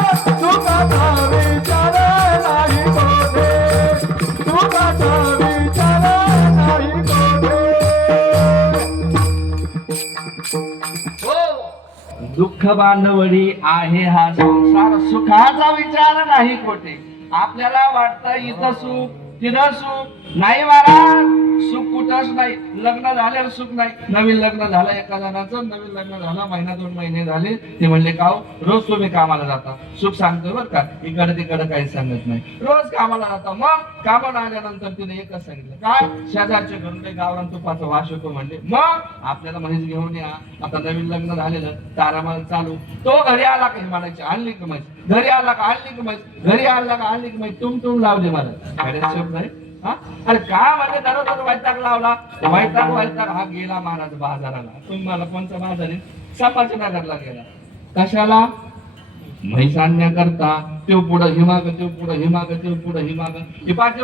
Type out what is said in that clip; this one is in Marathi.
सुखाचा विचार नाही कोठे, सुखाचा विचार नाही कोठे. दुःख बांधवडी आहे हा संसार, सुखाचा विचार नाही कोठे. आपल्याला वाटतं इथं सुख तिथं सुख नाही महाराज, सुख कुठंच नाही. लग्न झाल्यावर सुख नाही. नवीन लग्न झालं एका जणाचं, नवीन लग्न झालं महिना 2 महिने झाले, ते म्हणले का रोज तुम्ही कामाला जाता, सुख सांगतो बरं का, इकडे तिकडे काहीच सांगत नाही, रोज कामाला जाता. मग कामाला आल्यानंतर तिने एकच सांगितलं काय, शेजारच्या घरून काही गावरान तुपाचा वास येतो म्हणले. मग आपल्याला म्हैस घेऊन या, आता नवीन लग्न झालेलं तारामाल चालू. तो घरी आला काही म्हणायचे आणली की म्हैस, घरी आला का आणली की म्हैस, घरी आला का आणली की म्हैस, तुम लावले मला शब्द आहे. अरे का म्हणजे दररोज वैताग लावला, वैताग हा गेला महाराज बाजाराला. तुम्हाला कोणता बाजार आहे, संभाजीनगरला गेला. कशाला, म्हैस आणण्याकरता. तो पुढं हिमाग, तो पुढं हिमाग, तो पुढं हिमाग.